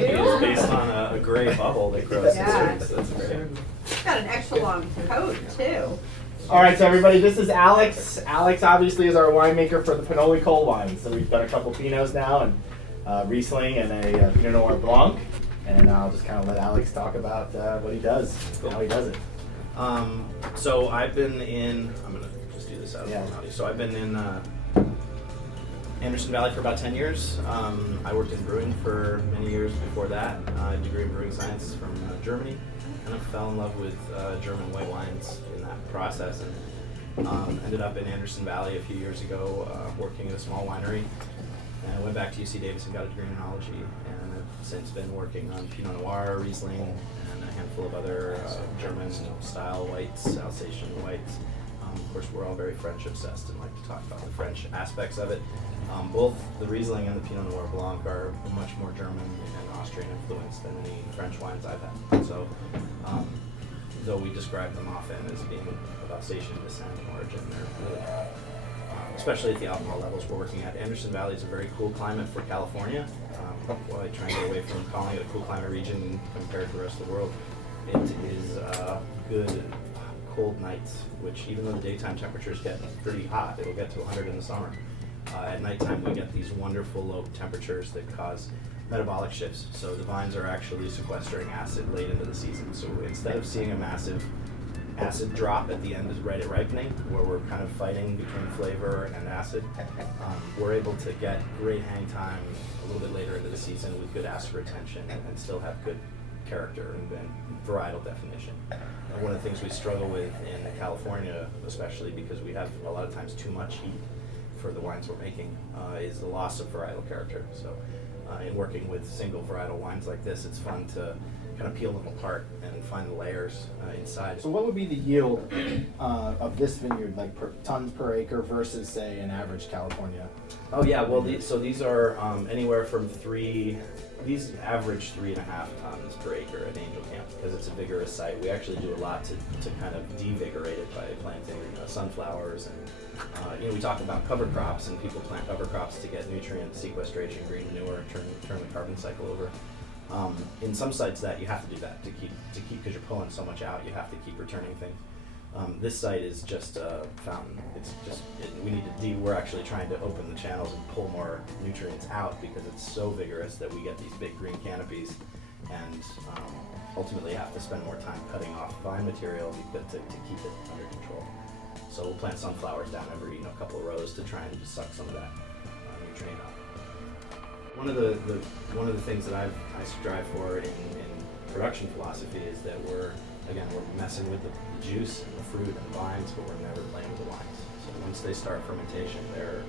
canopy is based on a gray bubble that grows Yeah. in streets. That's great. It's got an extra long coat too. All right, so everybody, this is Alex. Alex obviously is our winemaker for the Pinoli Cole wines. So we've done a couple Pinots now, and Riesling and a Pinot Noir Blanc. And I'll just kind of let Alex talk about what he does, how he does it. So I've been in, I'm going to just do this out of formality. So I've been in Anderson Valley for about 10 years. I worked in brewing for many years before that. I had a degree in brewing science from Germany. Kind of fell in love with German white wines in that process, and ended up in Anderson Valley a few years ago working at a small winery. And I went back to UC Davis and got a degree in enology, and I've since been working on Pinot Noir, Riesling, and a handful of other German style whites, Alsatian whites. Of course, we're all very French obsessed and like to talk about the French aspects of it. Both the Riesling and the Pinot Noir Blanc are much more German and Austrian influenced than any French wines I've had. So, though we describe them often as being of Alsatian descent and origin, they're really, especially at the alcohol levels we're working at. Anderson Valley is a very cool climate for California. While I try and get away from calling it a cool climate region compared to the rest of the world, it is good cold nights, which even though the daytime temperatures get pretty hot, it'll get to 100 in the summer. At nighttime we get these wonderful low temperatures that cause metabolic shifts. So the vines are actually sequestering acid late into the season. So instead of seeing a massive acid drop at the end right at ripening, where we're kind of fighting between flavor and acid, we're able to get great hang time a little bit later into the season with good acid retention and still have good character and varietal definition. And one of the things we struggle with in California, especially because we have a lot of times too much heat for the wines we're making, is the loss of varietal character. So in working with single varietal wines like this, it's fun to kind of peel them apart and find the layers inside. So what would be the yield of this vineyard, like tons per acre versus, say, an average California? Oh yeah, well, so these are anywhere from these average 3.5 tons per acre at Angel Camp because it's a vigorous site. We actually do a lot to kind of devigorate it by planting sunflowers and we talk about cover crops, and people plant cover crops to get nutrient sequestration, green manure, turn the carbon cycle over. In some sites that you have to do that to keep because you're pulling so much out, you have to keep returning things. This site is just a fountain. It's just we're actually trying to open the channels and pull more nutrients out because it's so vigorous that we get these big green canopies, and ultimately have to spend more time cutting off vine material to keep it under control. So we'll plant sunflowers down every couple of rows to try and just suck some of that nutrient out. One of the things that I strive for in production philosophy is that we're messing with the juice and the fruit and the vines, but we're never playing with the wines. So once they start fermentation, they're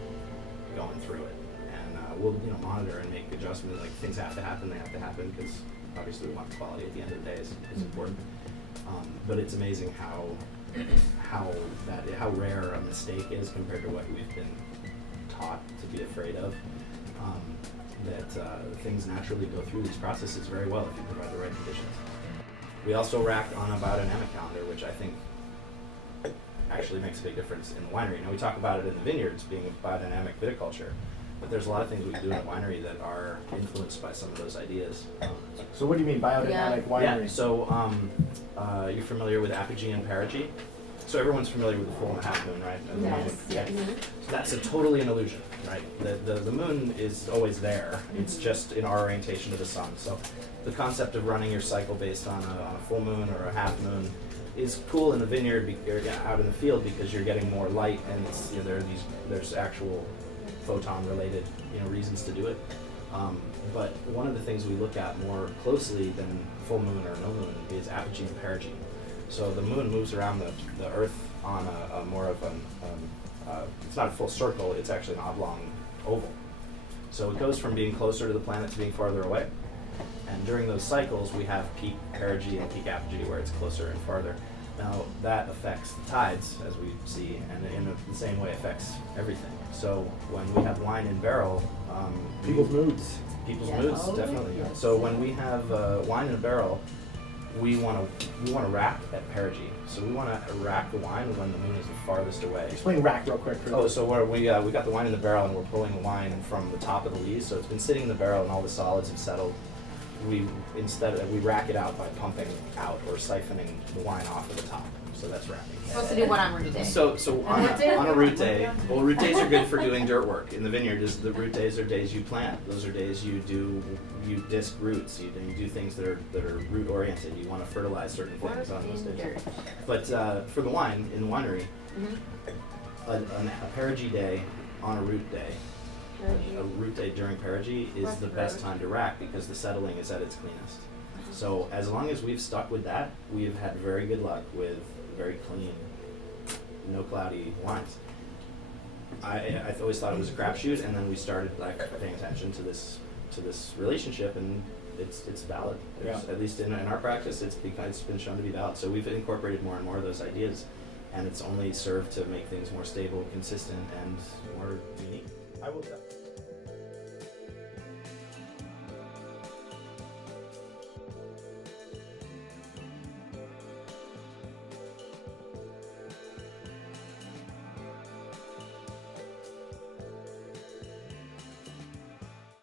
going through it, and we'll monitor and make adjustments. Like things have to happen, they have to happen because obviously we want the quality at the end of the day is important. But it's amazing how rare a mistake is compared to what we've been taught to be afraid of. That things naturally go through these processes very well if you provide the right conditions. We also rack on a biodynamic calendar, which I think actually makes a big difference in the winery. Now we talk about it in the vineyards being a biodynamic viticulture, but there's a lot of things we can do in the winery that are influenced by some of those ideas. So what do you mean biodynamic winery? Yeah, so you're familiar with apogee and perigee? So everyone's familiar with the full and half moon, right? And Yes. Yeah. So that's totally an illusion, right? The moon is always there. It's just in our orientation to the sun. So the concept of running your cycle based on a full moon or a half moon is cool in the vineyard or out in the field because you're getting more light, and it's, there's actual photon related reasons to do it. But one of the things we look at more closely than full moon or no moon is apogee and perigee. So the moon moves around the Earth on a more of it's not a full circle, it's actually an oblong oval. So it goes from being closer to the planet to being farther away. And during those cycles, we have peak perigee and peak apogee where it's closer and farther. Now that affects the tides, as we see, and in the same way affects everything. So when we have wine in barrel, People's moods. Definitely. So when we have wine in a barrel, we want to rack at perigee. So we want to rack the wine when the moon is the farthest away. Explain rack real quick. So we got the wine in the barrel, and we're pulling the wine from the top of the lees. So it's been sitting in the barrel, and all the solids have settled. we rack it out by pumping out or siphoning the wine off of the top. So that's racking. Supposed to do one on root day. So on a root day, well, root days are good for doing dirt work. In the vineyard, the root days are days you plant. Those are days you disc roots. You do things that are root oriented. You want to fertilize certain things on those days. But for the wine in the winery, a perigee day on a root day. A root day during perigee is the best time to rack because the settling is at its cleanest. So as long as we've stuck with that, we've had very good luck with very clean, no cloudy wines. I always thought it was a crapshoot, and then we started paying attention to this relationship, and it's valid. Yeah. At least in our practice, it's been shown to be valid. So we've incorporated more and more of those ideas, and it's only served to make things more stable, consistent, and more unique. I will.